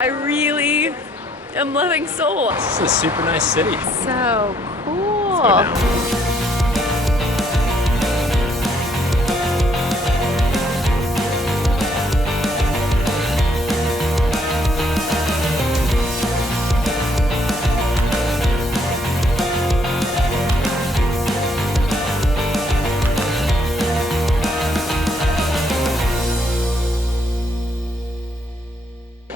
I really am loving Seoul. This is a super nice city. So cool. Let's go down.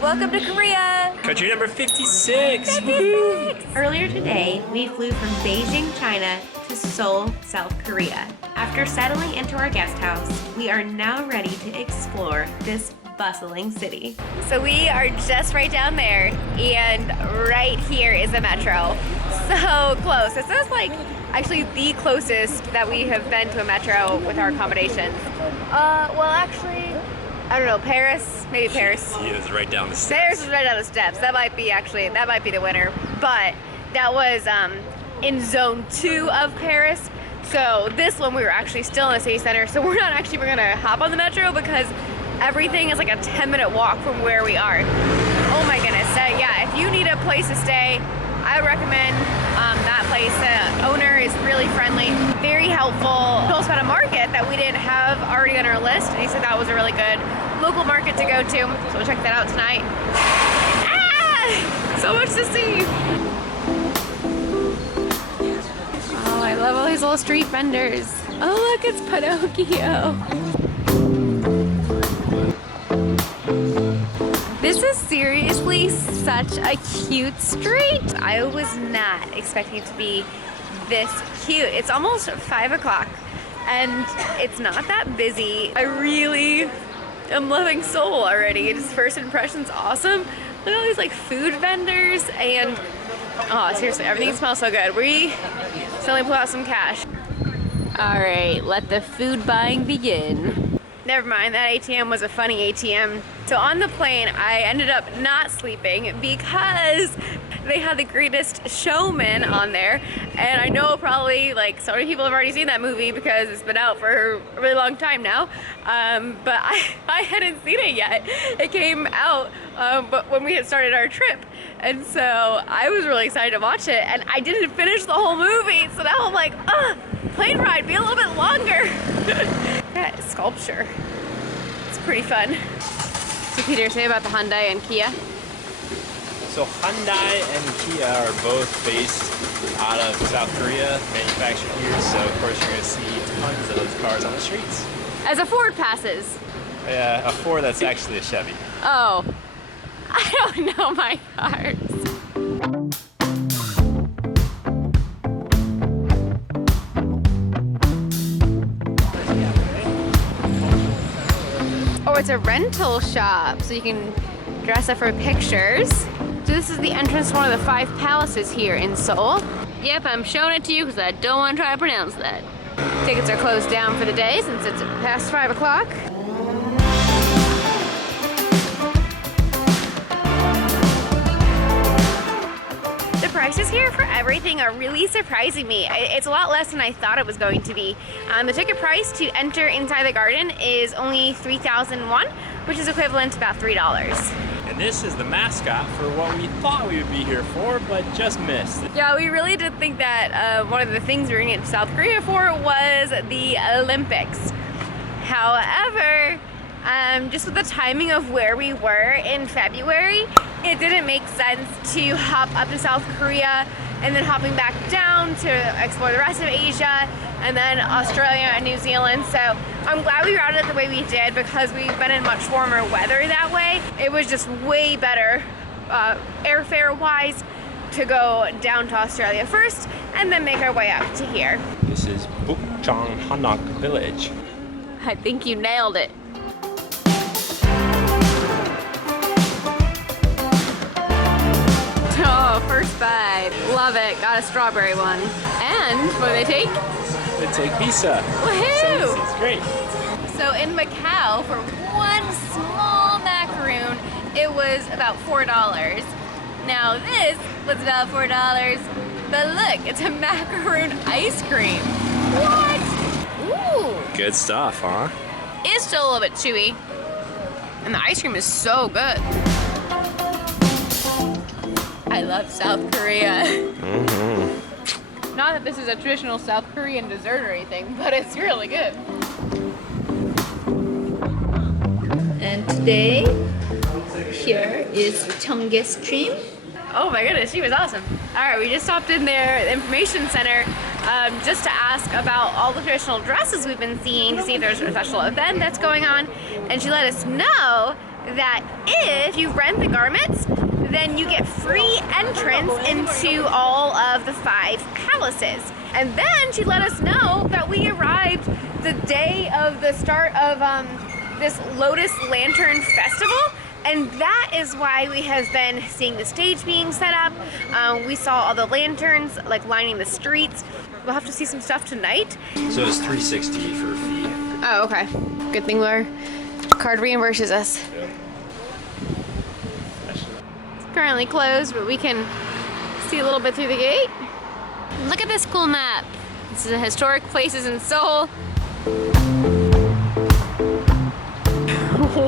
Welcome to Korea! Country number 56! 56! Earlier today, we flew from Beijing, China to Seoul, South Korea. After settling into our guest house, we are now ready to explore this bustling city. So we are just right down there, and right here is the metro. So close. This is like actually the closest that we have been to a metro with our accommodations. Well actually, I don't know, Paris? Maybe Paris. He is right down the steps. Paris is right down the steps. That might be the winner. But that was in zone 2 of Paris. So this one we were actually still in the city center. So we're not actually gonna hop on the metro because everything is like a 10-minute walk from where we are. Oh my goodness. Yeah, if you need a place to stay, I would recommend that place. The owner is really friendly, very helpful. He told us about a market that we didn't have already on our list, and he said that was a really good local market to go to. So we'll check that out tonight. Ah! So much to see. Oh, I love all these little street vendors. Oh look, it's Pinocchio. This is seriously such a cute street. I was not expecting it to be this cute. It's almost 5 o'clock and it's not that busy. I really am loving Seoul already. Just first impression's awesome. Look at all these like food vendors and oh, seriously, everything smells so good. We suddenly pull out some cash. All right, let the food buying begin. Never mind, that ATM was a funny ATM. So on the plane, I ended up not sleeping because they had The Greatest Showman on there. And I know probably like so many people have already seen that movie because it's been out for a really long time now. But I hadn't seen it yet. It came out but when we had started our trip. And so I was really excited to watch it and I didn't finish the whole movie. So now I'm like, plane ride, be a little bit longer. That sculpture, it's pretty fun. So Peter, say about the Hyundai and Kia. So Hyundai and Kia are both based out of South Korea, manufactured here. So of course you're gonna see tons of those cars on the streets. As a Ford passes. Yeah, a Ford that's actually a Chevy. Oh, I don't know my cars. Oh, it's a rental shop, so you can dress up for pictures. So this is the entrance to one of the 5 palaces here in Seoul. Yep, I'm showing it to you because I don't want to try to pronounce that. Tickets are closed down for the day since it's past 5 o'clock. The prices here for everything are really surprising me. It's a lot less than I thought it was going to be. The ticket price to enter inside the garden is only 3,000 won, which is equivalent to about $3. And this is the mascot for what we thought we would be here for, but just missed. Yeah, we really did think that one of the things we were going to South Korea for was the Olympics. However, just with the timing of where we were in February, it didn't make sense to hop up to South Korea and then hopping back down to explore the rest of Asia and then Australia and New Zealand. So I'm glad we routed it the way we did because we've been in much warmer weather that way. It was just way better airfare wise to go down to Australia first and then make our way up to here. This is Bukchang Hanok Village. I think you nailed it. Oh, first bite. Love it. Got a strawberry one. And what do they take? They take pizza. Woohoo! So it's great. So in Macau, for one small macaroon, it was about $4. Now this was about $4, but look, it's a macaroon ice cream. What? Ooh. Good stuff, huh? It's still a little bit chewy. And the ice cream is so good. love South Korea. Not that this is a traditional South Korean dessert or anything, but it's really good. And today, here is Cheonggae stream. Oh my goodness, she was awesome. All right, we just stopped in their information center just to ask about all the traditional dresses we've been seeing to see if there's a special event that's going on. And she let us know that if you rent the garments, then you get free entrance into all of the 5 palaces. And then she let us know that we arrived the day of the start of this Lotus Lantern Festival. And that is why we have been seeing the stage being set up. We saw all the lanterns like lining the streets. We'll have to see some stuff tonight. So it's $360 for a fee. Oh, okay. Good thing our card reimburses us. Yeah. It's currently closed, but we can see a little bit through the gate. Look at this cool map. This is the historic places in Seoul.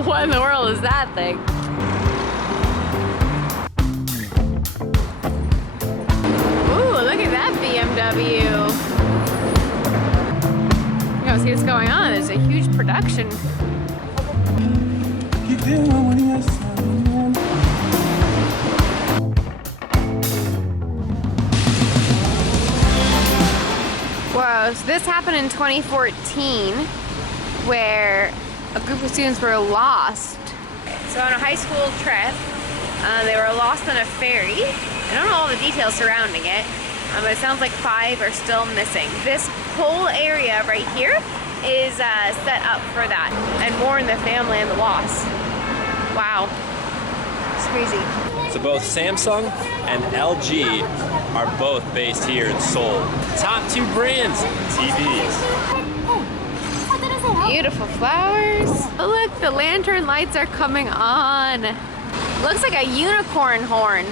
What in the world is that thing? Ooh, look at that BMW. You know, see what's going on. There's a huge production. Whoa, so this happened in 2014 where a group of students were lost. So on a high school trip, they were lost on a ferry. I don't know all the details surrounding it, but it sounds like 5 are still missing. This whole area right here is set up for that, and more in the family and the loss. Wow, it's crazy. So both Samsung and LG are both based here in Seoul. Top 2 brands, TVs. Beautiful flowers. Oh, look, the lantern lights are coming on. Looks like a unicorn horn,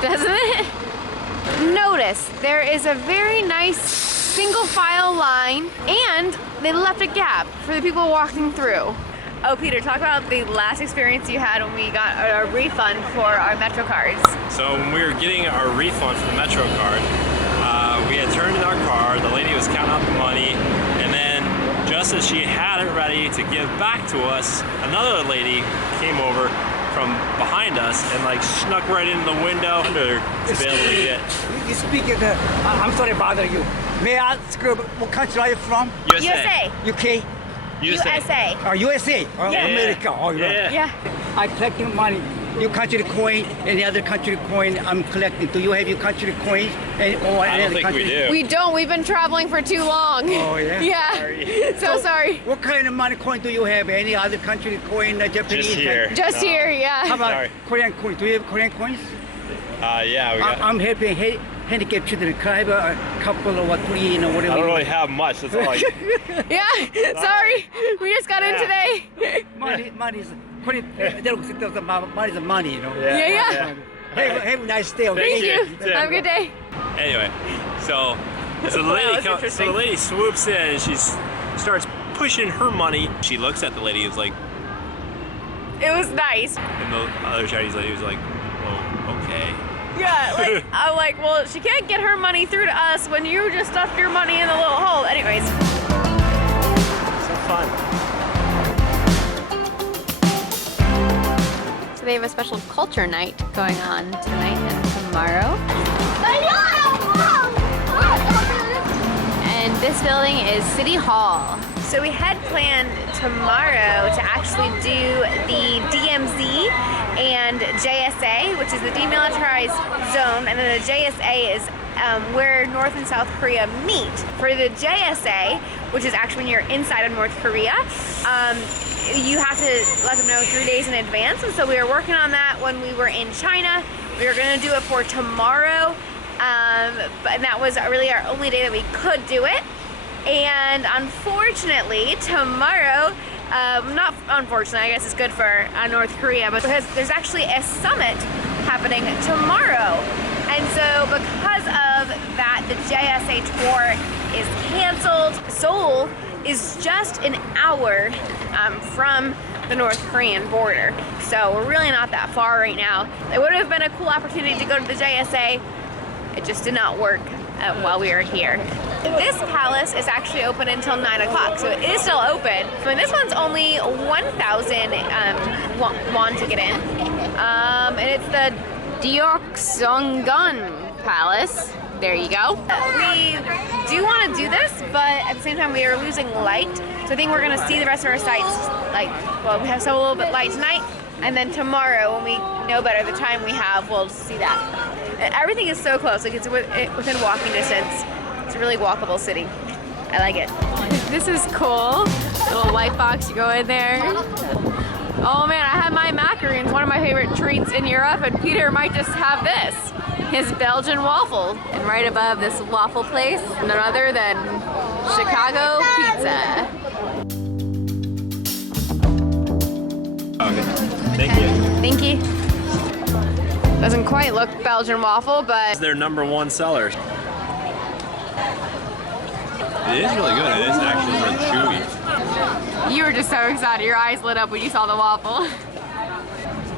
doesn't it? Notice there is a very nice single file line and they left a gap for the people walking through. Oh, Peter, talk about the last experience you had when we got a refund for our Metro cards. So when we were getting our refund for the Metro card, we had turned in our car, the lady was counting out the money, and then just as she had it ready to give back to us, another lady came over from behind us and like snuck right into the window under to be able to get. You speak it. I'm sorry to bother you. May I ask what country are you from? USA. UK? USA. USA? Yeah. America? Oh, Yeah. I collecting money. Your country coin, any other country coin I'm collecting. Do you have your country coins? I don't think we do. We don't. We've been traveling for too long. Oh, yeah? Yeah. Sorry. So sorry. What kind of money coin do you have? Any other country coin? Japanese? Just here. Just here, yeah. How about Sorry. Korean coins? Do you have Korean coins? Yeah, we got. I'm helping handicapped children. Can I have a couple or 3, whatever? I don't really have much. That's all I. Yeah, sorry. We just got in today. Money is Korean. Money is money, Yeah. Have a nice day. Okay? Thank you. Have a good day. Anyway, so the lady swoops in and she starts pushing her money. She looks at the lady and is like, It was nice. and the other Chinese lady was like, oh, okay. Yeah, like, I'm like, well, she can't get her money through to us when you just stuffed your money in the little hole. Anyways. So fun. So they have a special culture night going on tonight and tomorrow. And this building is City Hall. So we had planned tomorrow to actually do the DMZ and JSA, which is the demilitarized zone, and then the JSA is where North and South Korea meet. For the JSA, which is actually when you're inside of North Korea, you have to let them know 3 days in advance, and so we were working on that when we were in China. We were going to do it for tomorrow, and that was really our only day that we could do it. And unfortunately, tomorrow, not unfortunately, I guess it's good for North Korea, but because there's actually a summit happening tomorrow. And so because of that, the JSA tour is canceled. Seoul is just an hour from the North Korean border. So we're really not that far right now. It would have been a cool opportunity to go to the JSA. It just did not work while we were here. This palace is actually open until 9 o'clock, so it is still open. And this one's only 1,000 won to get in. And it's the Deokseongun Palace. There you go. We do want to do this, but at the same time we are losing light. So I think we're going to see the rest of our sites, we have so a little bit light tonight, and then tomorrow when we know better the time we have, we'll see that. And everything is so close, like it's within walking distance. It's a really walkable city. I like it. This is cool. Little light box, you go in there. Oh man, I have my macaroons, one of my favorite treats in Europe, and Peter might just have this. His Belgian Waffle. And right above this waffle place, none other than Chicago Pizza. Okay, thank you. Thank you. Doesn't quite look Belgian Waffle, but It's their #1 seller. It is really good. It is actually really chewy. you were just so excited. Your eyes lit up when you saw the waffle.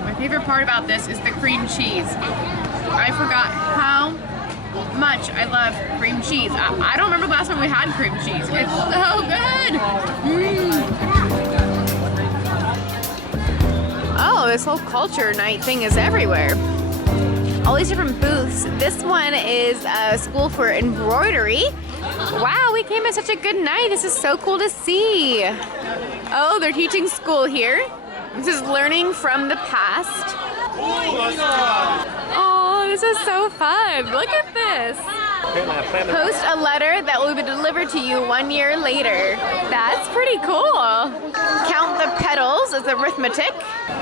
My favorite part about this is the cream cheese. I forgot how much I love cream cheese. I don't remember the last time we had cream cheese. It's so good. Oh, this whole culture night thing is everywhere. All these different booths. This one is a school for embroidery. Wow, we came at such a good night. This is so cool to see. Oh, they're teaching school here. This is learning from the past. Oh, this is so fun. Look at this. Post a letter that will be delivered to you 1 year later. That's pretty cool. Count the petals as arithmetic.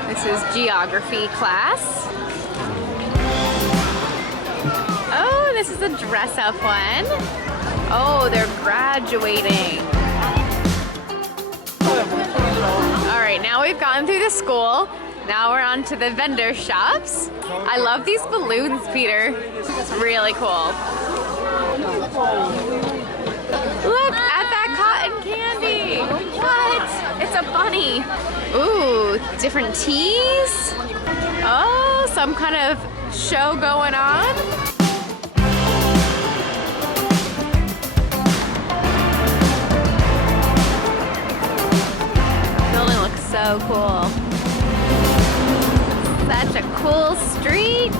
This is geography class. Oh, this is a dress up one. Oh, they're graduating. All right, now we've gone through the school. Now we're on to the vendor shops. I love these balloons, Peter. It's really cool. Look at that cotton candy. What? It's a bunny. Ooh, different teas. Oh, some kind of show going on. Building looks so cool. Such a cool street.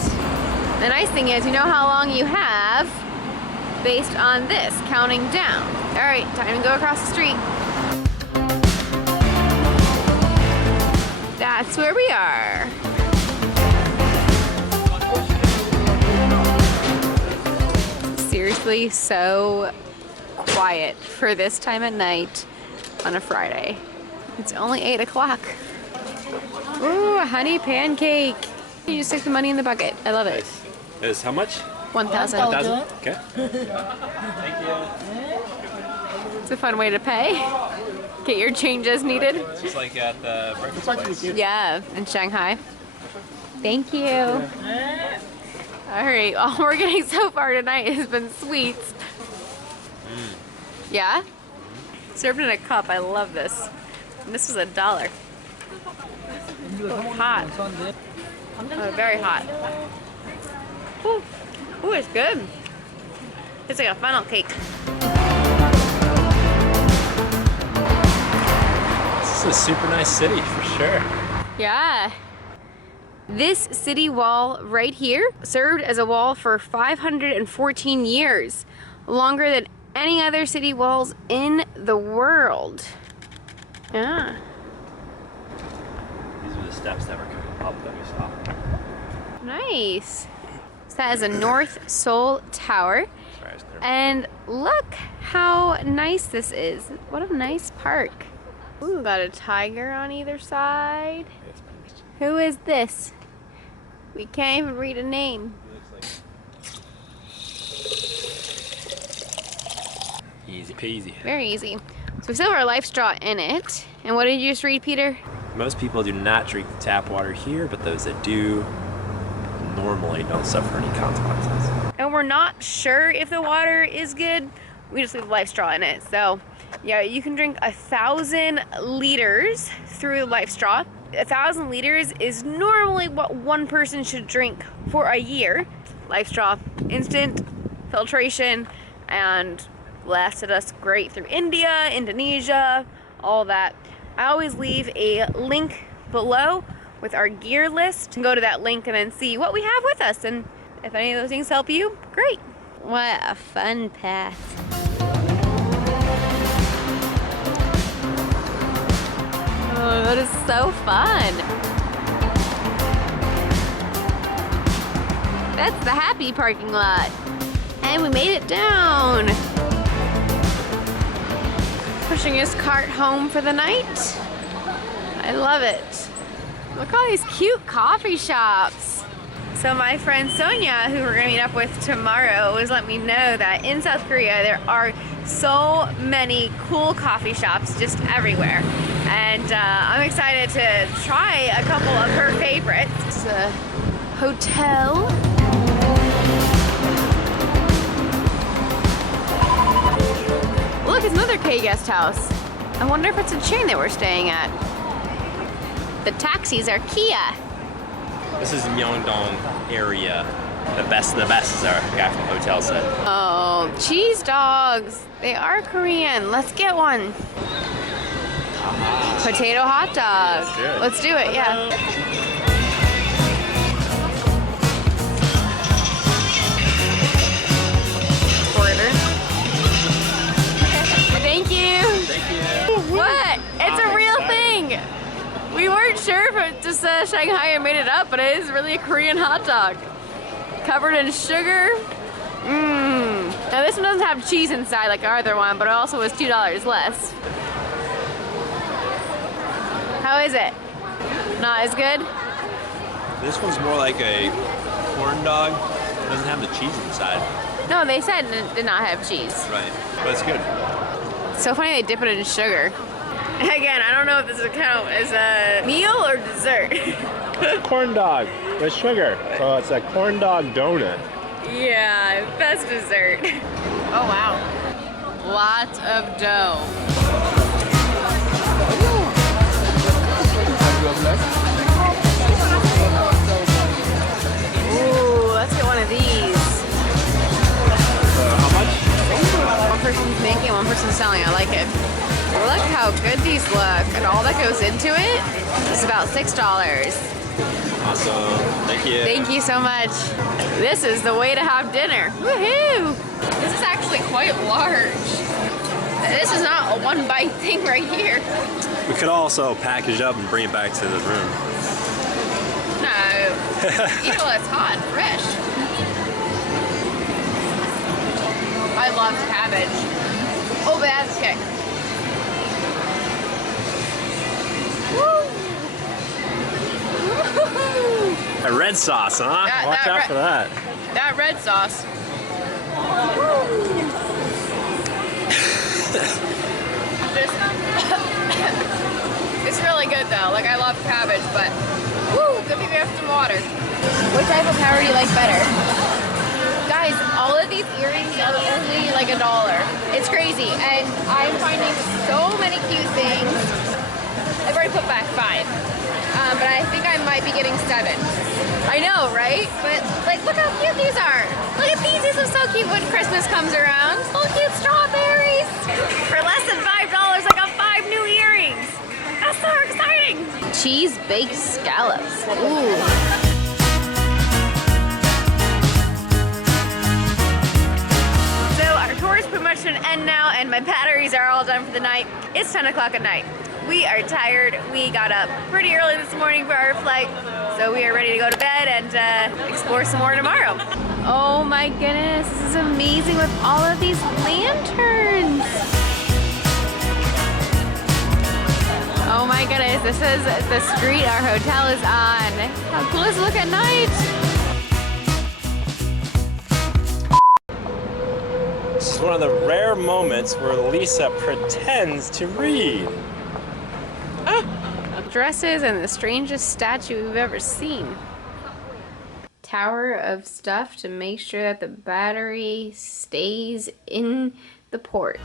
The nice thing is, you know how long you have based on this, counting down. All right, time to go across the street. That's where we are. Seriously, so quiet for this time at night on a Friday. It's only 8 o'clock. Ooh, a honey pancake. You just stick the money in the bucket. I love it. Is how much? 1,000. 1,000? Okay. It's a fun way to pay. Get your change as needed. Just like at the breakfast place. Yeah, in Shanghai. Thank you. All right, all we're getting so far tonight has been sweets. Yeah? Served in a cup. I love this. And this is $1. Oh, hot. Oh, very hot. Ooh. Ooh, it's good. It's like a funnel cake. This is a super nice city for sure. Yeah. This city wall right here served as a wall for 514 years, longer than any other city walls in the world. Yeah. These are the steps that were coming up that we saw. Nice. So that is a North Seoul Tower. Sorry, I was clear. And look how nice this is. What a nice park. Ooh, got a tiger on either side. Who is this? We can't even read a name. Easy peasy. Very easy. So we still have our life straw in it. And what did you just read, Peter? Most people do not drink the tap water here, but those that do normally don't suffer any consequences. And we're not sure if the water is good, we just leave the life straw in it. So yeah, you can drink 1,000 liters through the life straw. 1,000 liters is normally what one person should drink for a year. Life straw, instant filtration, and lasted us great through India, Indonesia, all that. I always leave a link below with our gear list. Go to that link and then see what we have with us, and if any of those things help you, great. What a fun path. Oh, that is so fun. That's the happy parking lot. And we made it down. Pushing his cart home for the night. I love it. Look at all these cute coffee shops. So my friend Sonia, who we're gonna meet up with tomorrow, was letting me know that in South Korea there are so many cool coffee shops just everywhere. And I'm excited to try a couple of her favorites. It's a hotel. Look, it's another K guest house. I wonder if it's a chain that we're staying at. The taxis are Kia. This is Myeongdong area. The best as our guy from the hotel said. Oh, cheese dogs. They are Korean. Let's get one. Potato hot dog. Let's do it, yeah. Order. Thank you. Thank you. What? It's a real thing. We weren't sure if it just Shanghai made it up, but it is really a Korean hot dog. Covered in sugar. Mmm. Now this one doesn't have cheese inside like our other one, but it also was $2 less. How is it? Not as good? This one's more like a corn dog. It doesn't have the cheese inside. No, they said it did not have cheese. Right, but it's good. So funny they dip it in sugar. Again, I don't know if this would count as a meal or dessert. It's a corn dog with sugar, so it's a corn dog donut. Yeah, that's dessert. Oh wow. Lots of dough. Ooh, let's get one of these. How much? One person's making, one person's selling. I like it. Look how good these look, and all that goes into it is about $6. Awesome. Thank you. Thank you so much. This is the way to have dinner. Woohoo! This is actually quite large. This is not a one bite thing right here. We could also package up and bring it back to the room. No. Eat it while it's hot and fresh. I love cabbage. Oh, but that's kick. A red sauce, huh? Watch out for that. That red sauce. It's really good though. Like, I love cabbage, but woo, good thing we have some water. Which type of power do you like better? Guys, all of these earrings are only like $1. It's crazy, and I'm finding so many cute things. I've already put back 5, but I think I might be getting 7. I know, right? But like, look how cute these are. Look at these. These are so cute when Christmas comes around. So cute strawberries. For less than $5, I got 5 new earrings. That's so exciting. Cheese baked scallops. Ooh. So our tour is pretty much to an end now, and my batteries are all done for the night. It's 10 o'clock at night. We are tired. We got up pretty early this morning for our flight, so we are ready to go to bed and explore some more tomorrow. Oh my goodness, this is amazing with all of these lanterns. Oh my goodness, this is the street our hotel is on. How cool is it look at night? This is one of the rare moments where Lisa pretends to read. Dresses and the strangest statue we've ever seen. Tower of stuff to make sure that the battery stays in the port.